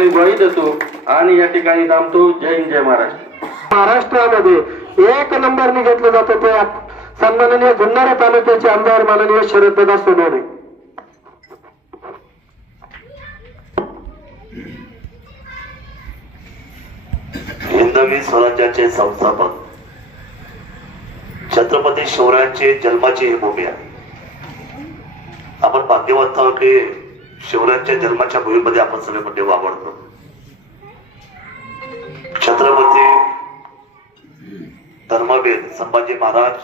ठिकाणी ग्वाही देतो आणि या ठिकाणी थांबतो. जय हिंद जय महाराष्ट्र. महाराष्ट्रामध्ये एक नंबरने घेतलं जातं ते सन्माननीय जुन्नर तालुक्याचे आमदार माननीय शरददादा सोनवणे. हिंदवी स्वराज्याचे संस्थापक छत्रपती शिवरायांची जन्माची ही भूमी आहे. आपण भाग्यवंत आहोत की शिवरायांच्या जन्माच्या भूमीमध्ये आपण सगळे म्हणजे वावरतो. छत्रपती धर्मवीर संभाजी महाराज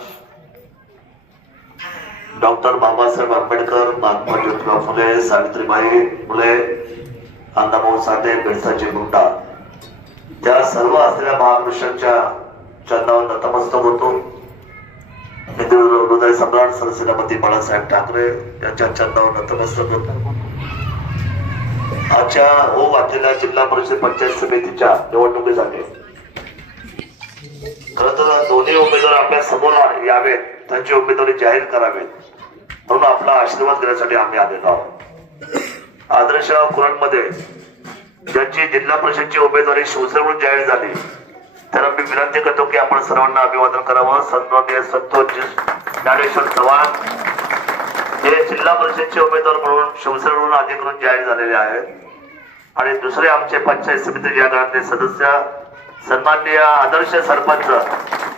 डॉक्टर बाबासाहेब आंबेडकर महात्मा ज्योतिबा फुले सावित्रीबाई फुले अण्णाभाऊ साठे बिरसाजी मुंडा. त्या सर्व असलेल्या महापुरुषांच्या चरणावर नतमस्तक होतो. हृदय सम्राट सरसेनापती बाळासाहेब ठाकरे यांच्या चरणावर नतमस्तक होतो. आजच्या हो वाचलेल्या जिल्हा परिषद पंचायत समितीच्या निवडणुकीसाठी खर तर दोन्ही उमेदवार आपल्यासमोर यावेत त्यांची उमेदवारी जाहीर करावेत म्हणून आपला आशीर्वाद घेण्यासाठी आम्ही आलेलो आहोत. आदर्श कुरणमध्ये ज्यांची जिल्हा परिषदची उमेदवारी शिवसेनेकडून जाहीर झाली त्यांना मी विनंती करतो की आपण सर्वांना अभिवादन करावं. सन्मान्य संतोष ज्ञानेश्वर चव्हाण हे जिल्हा परिषदचे उमेदवार म्हणून शिवसेनेकडून अधिकृत जाहीर झालेले आहेत. आणि दुसरे आमचे पंचायत समिती या गणातले सदस्य सन्माननीय आदर्श सरपंच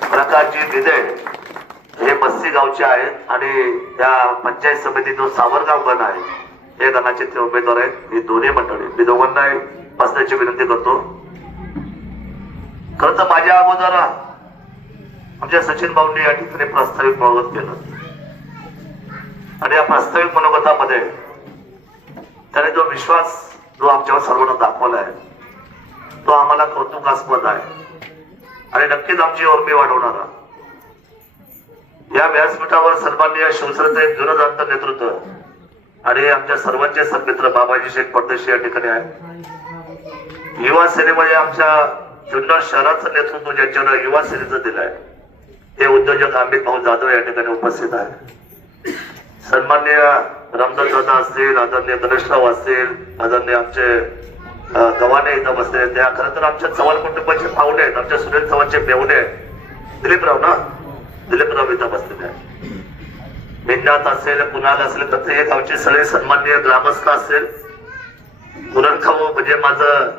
प्रकाशजी दिदे हे मस्ती गावचे आहेत आणि या पंचायत समिती जो सावरगाव गण आहे हे गणाचे ते उमेदवार आहेत. ही दोन्ही मंडळी मी दोघांना बसण्याची विनंती करतो. खरं तर माझ्या अगोदर आमच्या सचिन भाऊंनी या ठिकाणी प्रास्ताविक स्वागत केलं. आणि या वास्तविक मनोगतामध्ये त्याने जो विश्वास जो आमच्यावर सर्वांना दाखवला आहे तो आम्हाला कौतुकास्पद आहे. आणि नक्कीच आमची ओर्मी वाढवणारा या व्यासपीठावर सन्माननीय शिवसेनेचे जुनदांत नेतृत्व आणि आमच्या सर्वांचे सन्मित्र बाबाजी शेख परदेशी या ठिकाणी आहे युवा सेनेमध्ये आमच्या जुन्नर शहराचं नेतृत्व ज्यांच्यावर युवा सेनेचं आहे ते उद्योजक अमित भाऊ जाधव या ठिकाणी उपस्थित आहे सन्माननीय रामदास दादा असतील आदरणीय गणेशराव असतील आदरणीय आमचे गव्हाणे इथं बसले त्या खरं तर आमच्या चव्हाण कुटुंबाचे पाहुणे आहेत. आमच्या सुनील चव्हाणचे मेवणे आहेत. दिलीपराव ना? दिलीपराव इथं बसलेले आहेत. मेघनाथ असेल कुणाल असेल प्रत्येक गावचे सगळे सन्माननीय ग्रामस्थ असेल पुरणखाऊ म्हणजे माझं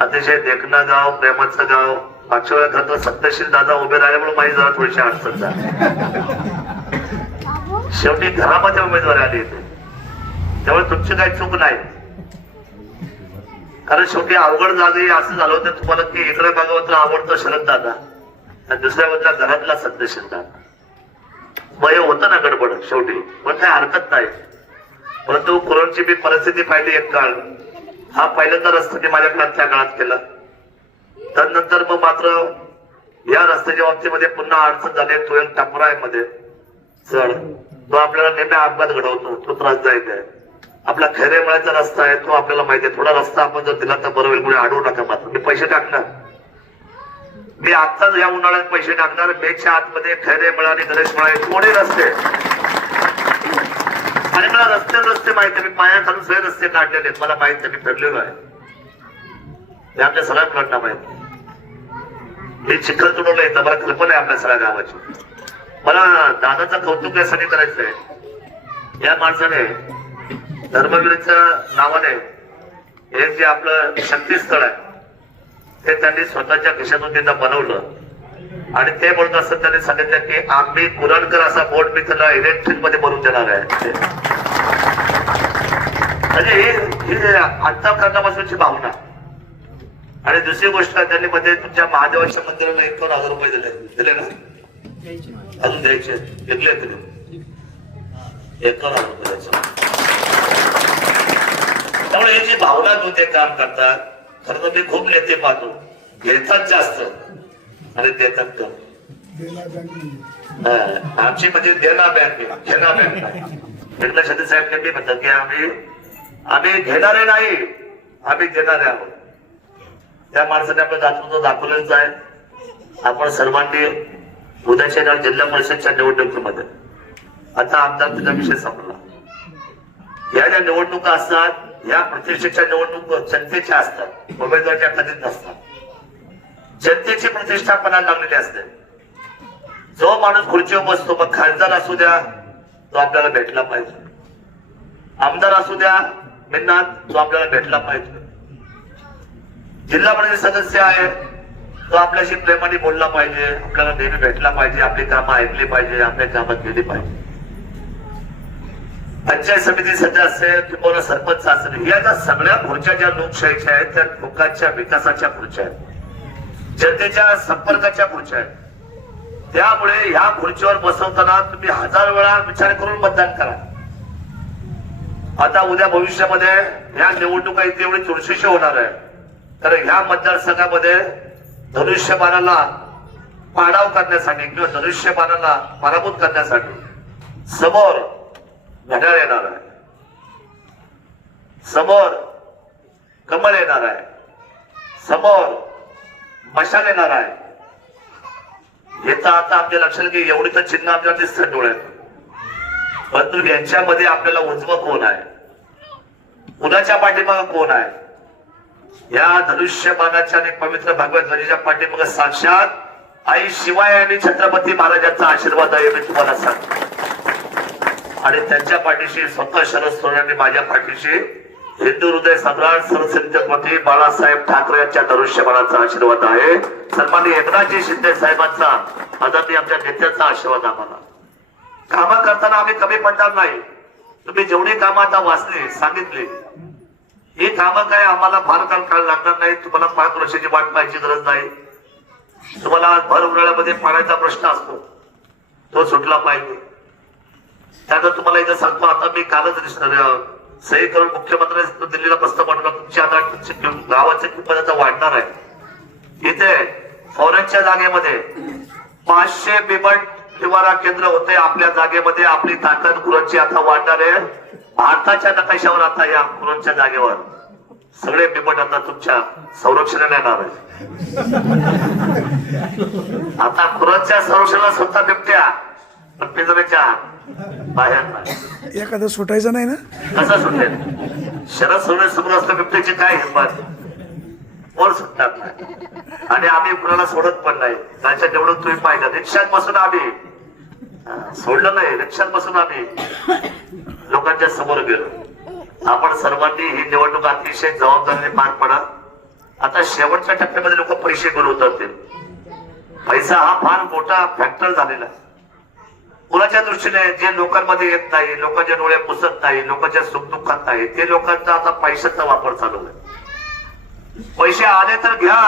अतिशय देखणं गाव प्रेमाचं गाव. पाचव्या घरात सत्यशील दादा उभे राहिल्यामुळे माझी जरा थोडीशी अडचण झाली. शेवटी घरामध्ये उमेदवारी आली होते. त्यामुळे तुमची काही चूक नाही. कारण शेवटी अवघड जागे असं झालं होतं तुम्हाला की इकडे बघावं आवडतो शरद दादा. आणि दुसऱ्या बाजूला घरातला सत्यशील दादा. मग हे होतं ना गडबड शेवटी. पण काही हरकत नाही. परंतु कोरोनाची मी परिस्थिती पाहिली एक काळ. हा पहिल्यांदा रस्ता मी माझ्या त्या काळात केला. त्यानंतर मग मात्र या रस्त्याच्या बाबतीमध्ये पुन्हा अडचण झाली तो एक टापुरा आहे मध्ये. चढ. तो आपल्याला नेहमी अपघात घडवतो. तो त्रासदायक आहे. आपला खैरेमळ्याचा रस्ता आहे तो आपल्याला माहिती आहे. थोडा रस्ता आपण जर दिला तर बरं होईल. कुठे अडवू नका मात्र. मी पैसे टाकणार. मी आत्ताच या उन्हाळ्यात पैसे टाकणार. मेच्या आतमध्ये खैरेमळा आणि गणेशमळा हे थोडे रस्ते. आणि मला रस्ते रस्ते माहिती आहे. मी पाया खालून सगळे रस्ते काढलेले आहेत. मला माहिती आहे मी फिरलेलो आहे. हे आपल्या सगळ्या मुलांना माहिती हे चिखल तुडवलं येतं मला कल्पना आहे आपल्या सगळ्या गावाची. मला दादाचं कौतुक यासाठी करायचंय. या माणसाने धर्मवीरच्या नावाने हे जे आपलं शक्तीस्थळ आहे ते त्यांनी स्वतःच्या खिशातून तिथं बनवलं. आणि ते म्हणत असत त्यांनी सांगितलं की आम्ही कुरणकर असा बोर्ड मी त्याला इलेक्ट्रिकमध्ये बनवून देणार आहे. म्हणजे ही ही आता करण्यापासूनची भावना. आणि दुसरी गोष्ट त्यांनी मध्ये तुमच्या महादेवाच्या मंदिराला एकावन्न हजार रुपये दिले दिले ना. अजून द्यायचे घेतले तरी. त्यामुळे हे जी भावना घेऊन ते काम करतात. खरं तर मी खूप नेते पाहतो. घेतात जास्त. आणि देतात कमी. आमची म्हणजे देना बँक आहे, घेना बँक आहे. एकनाथ शिंदे साहेब नेहमी म्हणतात की आम्ही आम्ही घेणारे नाही. आम्ही देणारे आहोत. त्या माणसाने आपलं दातृत्व दाखवलंच आहे. आपण सर्वांनी उद्याच्या जिल्हा परिषदच्या निवडणुकीमध्ये. आता आमदार तुझा विषय संपला. या ज्या निवडणुका असतात या प्रतिष्ठेच्या निवडणूक जनतेच्या असतात उमेदवारच्या कधीच नसतात. जनतेची प्रतिष्ठा पणाला लागलेली असते. जो माणूस खुर्चीवर बसतो मग खासदार असू द्या तो आपल्याला भेटला पाहिजे. आमदार असू द्या मिन्नात तो आपल्याला भेटला पाहिजे. जिल्हा परिषद सदस्य आहे तो आपल्याशी प्रेमाने बोलला पाहिजे आपल्याला नेहमी भेटला पाहिजे आपली कामं ऐकली पाहिजे आपल्या कामात गेली पाहिजे. पंचायत समिती सदस्य असेल किंवा सरपंच असेल या ज्या सगळ्या खुर्च्या ज्या लोकशाहीच्या आहेत त्या लोकांच्या विकासाच्या खुर्च्या आहेत. जनतेच्या संपर्काच्या खुर्च्या आहेत. त्यामुळे ह्या खुर्चीवर बसवताना तुम्ही हजार वेळा विचार करून मतदान करा. आता उद्या भविष्यामध्ये ह्या निवडणुका इथे एवढी चुरशीशी होणार आहे. तर ह्या मतदारसंघामध्ये धनुष्यबाणाला पाडाव करण्यासाठी किंवा धनुष्यबाणाला पराभूत करण्यासाठी समोर घड्याळ येणार आहे. समोर कमळ येणार आहे. समोर मशाल येणार आहे. हे तर आता आपल्या लक्षात की एवढी तर चिन्ह आपल्याला दिसतात डोळ्यात. परंतु यांच्यामध्ये आपल्याला उजवं कोण आहे? कुणाच्या पाठीमागं कोण आहे? या धनुष्यबाणाच्या आणि पवित्र भगवत ध्वजीच्या पाठीमागं साक्षात आई शिवाय आणि छत्रपती महाराजांचा आशीर्वाद आहे मी तुम्हाला सांगतो. आणि त्यांच्या पाठीशी स्वतः शरद सोडण्याने माझ्या पाठीशी हिंदू हृदय सम्राट सरछत्रपती बाळासाहेब ठाकरे यांच्या धनुष्यबाणाचा आशीर्वाद आहे. सन्माननीय एकनाथजी शिंदे साहेबांचा आदरणीय आमच्या नेत्याचा आशीर्वाद आम्हाला. कामं करताना आम्ही कमी पडणार नाही. तुम्ही जेवढी कामं आता वाचली सांगितली ही कामं काय आम्हाला फार काळ काळ लागणार नाही तुम्हाला पाच वर्षाची वाट पाहायची गरज नाही. तुम्हाला भर उन्हाळ्यामध्ये पाण्याचा प्रश्न असतो. तो सुटला पाहिजे. त्यानंतर तुम्हाला इथं सांगतो आता मी कालच सही करून मुख्यमंत्री दिल्लीला प्रस्ताव पाठवला. तुमची आता तुमची किंम- किंमत आता वाढणार आहे. इथे फॉरेनच्या जागेमध्ये पाचशे बिबट निवारा केंद्र होते. आपल्या जागेमध्ये आपली ताकद गुरांची आता वाढणार आहे. भारताच्या नकाशावर आता या कुरांच्या जागेवर सगळे बिबट आता तुमच्या संरक्षणाला येणार आहे आता कुरांच्या संरक्षणाला स्वतः बिबट्या? पण पिंजऱ्याच्या बाहेर एखादं सुटायचं नाही ना? कसा सुटेल? शरद सोडणे समोर असलं बिबट्याची काय हिंमत? कोण सुटणार नाही. आणि आम्ही कुणाला सोडत पण नाही. त्याच्या तेवढं तुम्ही पाहिलं रिक्षात बसून आम्ही सोडलं नाही रिक्षात बसून आम्ही. लोकांच्या समोर गेलो. आपण सर्वांनी ही निवडणूक अतिशय जबाबदारीने पार पडा. आता शेवटच्या टप्प्यामध्ये लोक पैसे घेऊन उतरतील. पैसा हा फार मोठा फॅक्टर झालेला आहे. कुणाच्या दृष्टीने जे लोकांमध्ये येत नाही लोकांच्या डोळे पुसत नाही लोकांच्या सुखदुःखात नाही ते लोकांचा आता पैशाचा वापर चालू आहे. पैसे आले तर घ्या.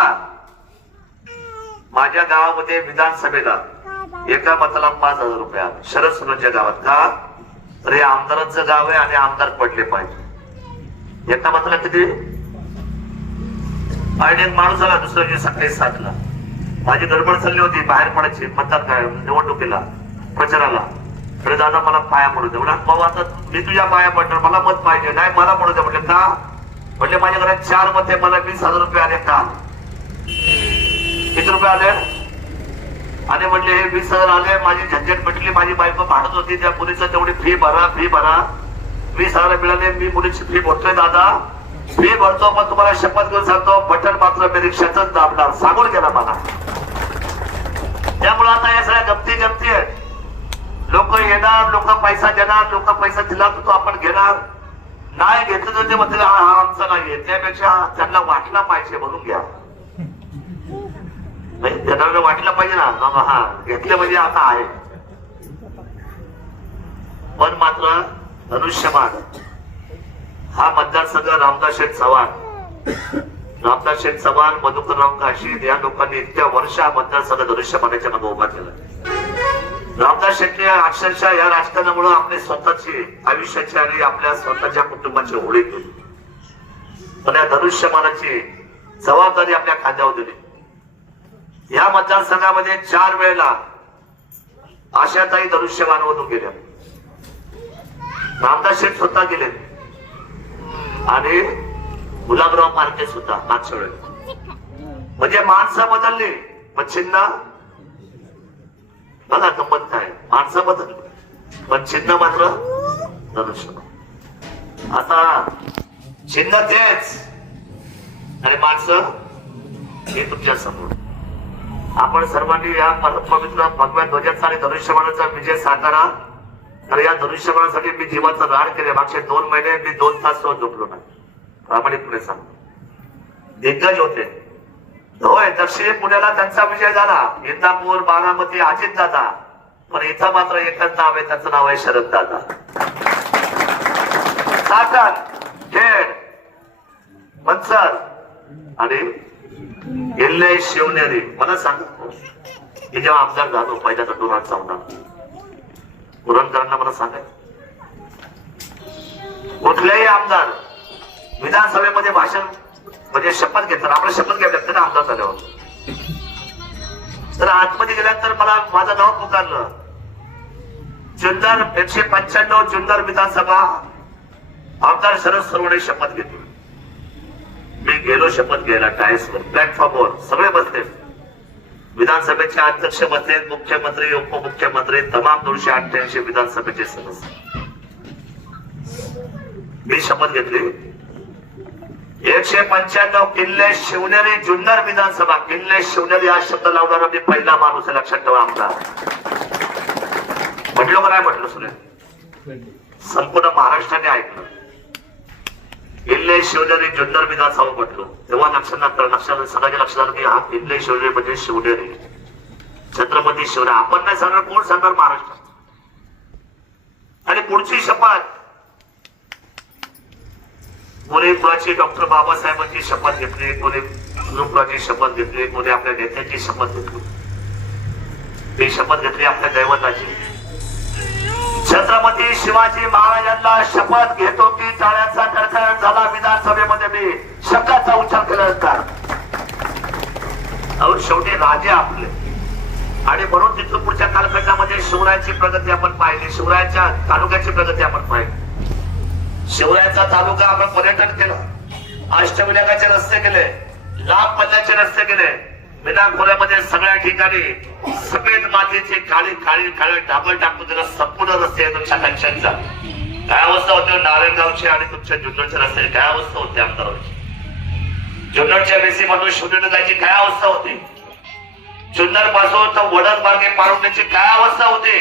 माझ्या गावामध्ये विधानसभेला एका मताला पाच हजार रुपये शरद सोनच्या गावात. का? तर हे आमदारांचं गाव आहे आणि आमदार पडले पाहिजे. एका मताला किती? आणि एक माणूस आला दुसऱ्या दिवशी सकाळी सातला माझी गडबड चालली होती बाहेर पडायची मतदार काय निवडणुकीला प्रचाराला. अरे दादा मला पाया पडू दे. म्हणा बाबा आता मी तुझ्या पाया पडणार मला मत पाहिजे. नाही मला पडू दे. म्हटलं का? म्हटले माझ्या घरात चार मत आहे मला वीस हजार रुपये आले का? किती रुपये आले? आणि म्हणले हे वीस हजार आले माझी झंझट पटली माझी बायको भाडत होती त्या मुलीचं तेवढी फी भरा फी भरा. वीस हजार मिळाले मी मुलीची फी भरतोय दादा. फी भरतो पण तुम्हाला शपथ घेऊन सांगतो बटन मात्र मी रिक्षाच दाबणार. सांगून गेला मला. त्यामुळे आता या सगळ्या गमती गमती आहेत. लोक येणार लोक पैसा देणार लोक पैसा दिला तर तो आपण घेणार. नाही घेतलं तर ते म्हणतील हा हा आमचा नाही त्यापेक्षा त्यांना वाटला पाहिजे म्हणून घ्या. नाही, वाटलं पाहिजे ना बाबा हा घेतलं म्हणजे आता आहे. पण मात्र धनुष्यमान हा मतदारसंघ रामदास शेठ चव्हाण रामदास शेठ चव्हाण मधुकरराव काशीद या लोकांनी इतक्या वर्ष हा मतदारसंघ धनुष्यमानाच्या मध्ये उभा केला. रामदास शेट्टी अक्षरशः या राजकारणामुळे आपली स्वतःची आयुष्याची आणि आपल्या स्वतःच्या कुटुंबाची होळी केली पण या धनुष्यमानाची जबाबदारी आपल्या खांद्यावर दिली. या मतदारसंघामध्ये चार वेळेला आशाताई धनुष्यबाणमधून गेल्या. रामदास शेठ स्वतः गेले. आणि गुलाबराव पारखे सुद्धा मागच्या वेळेला. म्हणजे माणसं बदलली पण चिन्ह बघा गंमत काय माणसं बदलली पण चिन्ह मात्र धनुष्य आता चिन्ह तेच. आणि माणसं हे तुमच्यासमोर. आपण सर्वांनी या पवित्र भगव्या ध्वजाचा आणि धनुष्यमानाचा विजय साकारा तर या धनुष्यमानासाठी मी जीवाचं राड केले. मागचे दोन महिने मी दोन तास झोपलो नाही. प्रामाणिकपणे सांग. दिग्गज होते. होय दक्षिण पुण्याला त्यांचा विजय झाला. इंदापूर बारामती अजित दादा पण इथं मात्र एकच नाव आहे त्याचं नाव आहे शरद दादा साकन खेड मनसर आणि गिल्ले शिवनेरी मला सांग मी जेव्हा आमदार झालो पहिल्या डोनाल्ड आमदार पुरणकरांना मला सांगाय कुठलेही आमदार विधानसभेमध्ये भाषण म्हणजे शपथ घेतात आपलं शपथ घ्यावी लागते ना आमदार झाल्यावर. तर आतमध्ये गेल्यानंतर मला माझं नाव पुकारलं. जुन्नर एकशे पंच्याण्णव जुन्नर विधानसभा. आमदार शरद सरवणे शपथ घेतली. गेलो शपथ घ्यायला टायसवर प्लॅटफॉर्मवर सगळे बसले. विधानसभेचे अध्यक्ष बसले मुख्यमंत्री उपमुख्यमंत्री तमाम दोनशे अठ्ठ्याऐंशी विधानसभेचे सदस्य. मी शपथ घेतली. एकशे पंच्याण्णव किल्ले शिवनेरी जुन्नर विधानसभा. किल्ले शिवनेरी हा शब्द लावणारा मी पहिला माणूस आहे लक्षात ठेवा आमचा. म्हटलं का नाही म्हटलं सुनील? संपूर्ण महाराष्ट्राने ऐकलं. किल्ले शिवनेरी जुन्नर विधानसभा म्हटलो तेव्हा लक्षात नंतर लक्षात सगळ्याच्या लक्षात आलं की हा किल्ले शिवनेरी म्हणजे शिवनेरी छत्रपती शिवराय आपण नाही सांगणार कोण सांगणार महाराष्ट्रात? आणि पुढची शपथ. कोणी कुणाची डॉक्टर बाबासाहेबांची शपथ घेतली कोणी गुरुकुळाची शपथ घेतली कोणी आपल्या नेत्यांची शपथ घेतली. ही शपथ घेतली आपल्या दैवताची. छत्रपती शिवाजी महाराजांना शपथ घेतो की टाळ्याचा कडकड झाला विधानसभेमध्ये मी. शब्दाचा उच्चार केल्यानंतर अहो शेवटी राजे आपले. आणि म्हणून तिथून पुढच्या कालखंडामध्ये शिवरायाची प्रगती आपण पाहिली. शिवरायाच्या तालुक्याची प्रगती आपण पाहिली. शिवरायाचा तालुका आपण पर्यटन केलं. अष्टविनायकाचे रस्ते केले. लांब पल्ल्याचे रस्ते केले. विना खोऱ्यामध्ये सगळ्या ठिकाणी सफेद मातीचे काळी काळी काळे डाबल टाकून त्याला संपूर्ण रस्ते तुमच्या कक्षांचा काय अवस्था होते हो नारायणगावची आणि तुमच्या जुन्नरच्या रस्ते काय अवस्था होती आमदाराची जुन्नरच्या बेसी मधून शिवनेरी जायची काय अवस्था होती? जुन्नरपासून तर वडद मार्गे पारवण्याची काय अवस्था होती?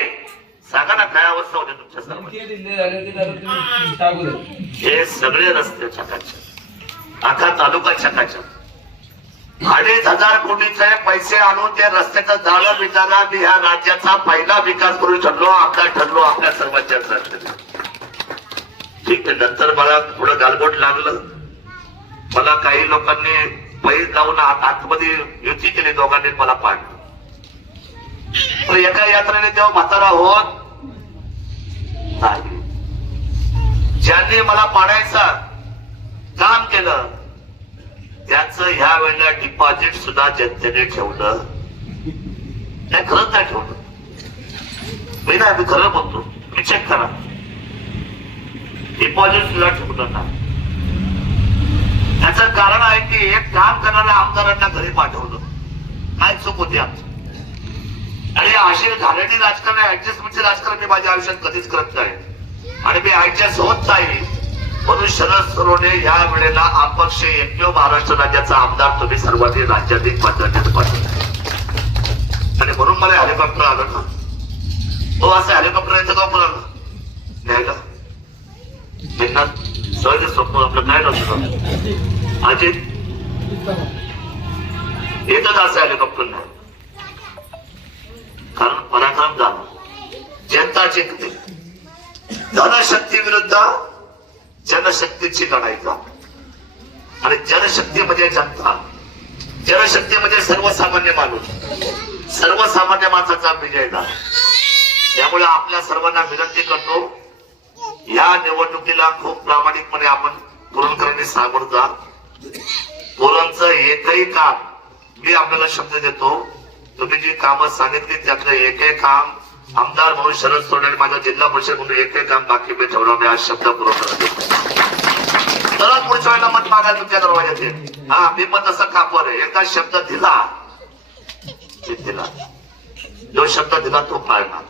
सांगा ना काय अवस्था होती तुमच्या सर्व हे सगळे रस्ते छकाच्या अख्खा तालुका छकाच्या अडीच हजार कोटीचे पैसे आणून ते रस्त्याचं जाळं विचारला मी ह्या राज्याचा पहिला विकास करू ठरलो आमदार ठरलो आपल्या सर्वांच्या ठीक आहे नंतर मला थोडं गालबोट लागलं. मला काही लोकांनी पैस लावून आत- आतमध्ये युती केली दोघांनी मला पाडलं. एका यात्रेने तेव्हा म्हातारा होत नाही. ज्यांनी मला पाडायचं काम केलं त्याचं ह्या वेळेला डिपॉझिट सुद्धा जनतेने ठेवलं. नाही खरंच नाही ठेवलं. मी ना मी खरं बोलतो. मी चेक करा. डिपॉझिट सुद्धा ठेवलं ना त्याच कारण आहे की एक काम करणाऱ्या आमदारांना घरी पाठवलं. काय चूक होती आमची? आणि अशी घाणेरडी राजकारण ऍडजस्टमेंटचे राजकारण मी माझ्या आयुष्यात कधीच करत नाही. आणि मी ऍडजस्ट होत नाही. म्हणून शरद सरोने या वेळेला अपक्ष एकमेव महाराष्ट्र राज्याचा आमदार तुम्ही सर्वांनी राज्याधिक पातळीवर पाठवला आणि म्हणून मला हेलिकॉप्टर आलं ना. तो असं हेलिकॉप्टर यायचं का कोणाला? न्यायला. त्यांना सहज स्वप्न आपलं काय नव्हतं अजित. येतच असं हेलिकॉप्टर नाही कारण पराक्रम झाला. जनता जिंकते. धनशक्ती विरुद्ध जनशक्तीची लढाई का आणि जनशक्ती म्हणजे जनता. जनशक्ती म्हणजे सर्वसामान्य माणूस. सर्वसामान्य माणसाचा विजय झाला. त्यामुळे आपल्या सर्वांना विनंती करतो या निवडणुकीला खूप प्रामाणिकपणे आपण पुरणकरांनी सामोरं जा. पोरांचं एकही काम मी आपल्याला शब्द देतो. तुम्ही जी कामं सांगितली त्यातलं एकही काम आमदार म्हणून शरद सोडणे माझा जिल्हा परिषद म्हणून एकही काम बाकी मी ठेवणार मी आज शब्द पुरवठा देतो तरच पुढच्या वेळेला मत मागायला तुमच्या दरवाज्यात येईल. हा मी पण तसं कापवर आहे. एकदा शब्द दिला. दिला. जो शब्द दिला तो पाळणार.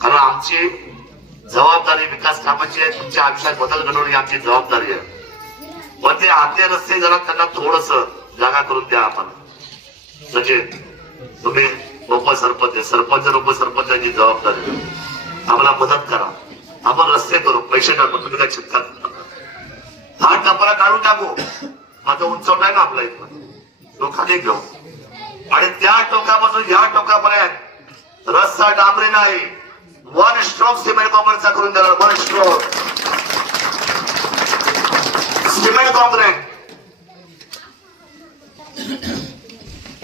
कारण आमची जबाबदारी विकास कामाची आहे. तुमच्या आयुष्यात बदल घडवणे आमची जबाबदारी आहे. पण ते आतले रस्ते जरा त्यांना थोडस जागा करून द्या आपण म्हणजे तुम्ही उपसरपंच आहे. सरपंच आणि उपसरपंचाची जबाबदारी. आम्हाला मदत करा. आपण रस्ते करू पैसे टाकू तुम्ही काय चिंता हा टपरा काढून टाकू. माझा उंचवट आहे ना आपला इथं. तो खाली घेऊ. आणि त्या टोकापासून ह्या टोकापर्यंत रस्ता डांबरी नाही. वन स्ट्रोक सिमेंट कॉम्प्रेसचा करून देणार. वन स्ट्रोक सिमेंट कॉम्प्रेस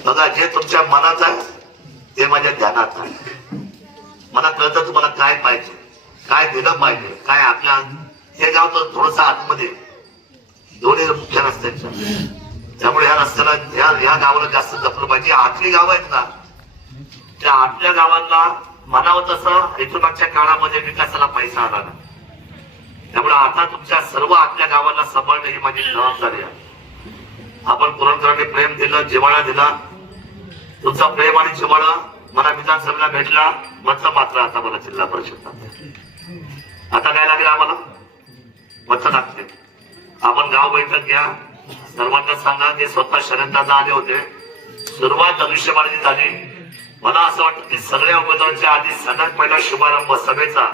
बघा जे तुमच्या मनात आहे ते माझ्या ध्यानात आहे मला कळतं तुम्हाला काय पाहिजे काय दिलं पाहिजे काय आपल्या हे गाव तर थोडस आतमध्ये दोन्ही मुख्य रस्त्यांच्या त्यामुळे ह्या रस्त्याला ह्या ह्या गावाला जास्त जपलं पाहिजे. आठवी गाव आहेत ना त्या आठव्या गावांना म्हणावं तसं हैदराबादच्या काळामध्ये विकासाला पैसा आला ना त्यामुळे आता तुमच्या सर्व आठव्या गावांना सांभाळणं ही माझी जबाबदारी आहे. आपण पुरणकरांनी प्रेम दिलं जिवाळा दिला तुमचा प्रेम आणि जिव्हाळा मला विधानसभेला भेटला म्हटलं मात्र आता मला जिल्हा परिषद आता काय लागेल आम्हाला? मत लागते आपण गाव बैठक घ्या. सर्वांना सांगा ते स्वतः शरंदाजा आले होते. सुरुवात धनुष्यबाजी झाली. मला असं वाटतं की सगळ्या उमेदवारांच्या आधी सगळ्यात पहिला शुभारंभ सभेचा.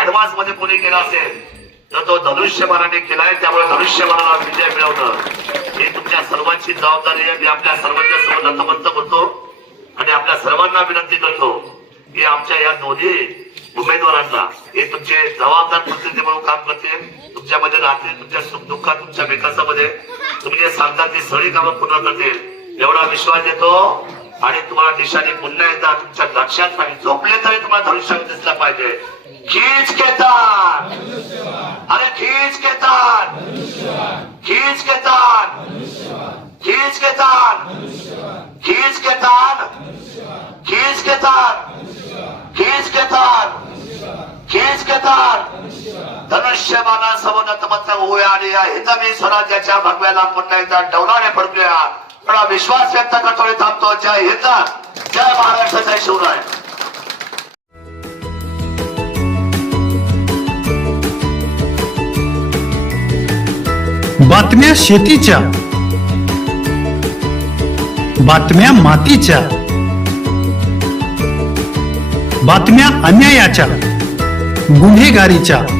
ऍडव्हान्समध्ये कोणी केला असेल तर तो धनुष्यबाणाने केलाय त्यामुळे धनुष्यबाणाला विजय मिळवणं ही तुमच्या सर्वांची जबाबदारी आहे. मी आपल्या सर्वांच्या समोर नतमस्तक होतो आणि आपल्या सर्वांना विनंती करतो की आमच्या या दोन्ही उमेदवारांना हे तुमचे जबाबदार प्रतिनिधी म्हणून काम करतील. तुमच्यामध्ये राहतील तुमच्या सुख दुःखात तुमच्या विकासामध्ये. तुम्ही जे सांगता ती सगळी कामं पूर्ण करतील. एवढा विश्वास देतो. आणि तुम्हाला देशाने पुन्हा एकदा तुमच्या लक्षात पाहिजे झोपले तरी तुम्हाला भविष्यात दिसला पाहिजे. खीच के अरे खीच के खीच के खीच के खीच खींच खीच तार खीच के खीच घेतात के तार खींच समोर होऊया आणि या हिंदवी स्वराज्याच्या भगव्याला पुन्हा एकदा डवलाने पडतोया थोडा विश्वास व्यक्त करतो थांबतो. जय हिंद. जय महाराष्ट्र. जय शिवराय. बातम्या शेतीच्या. बातम्या मातीच्या. बातम्या अन्यायाच्या. गुन्हेगारीच्या.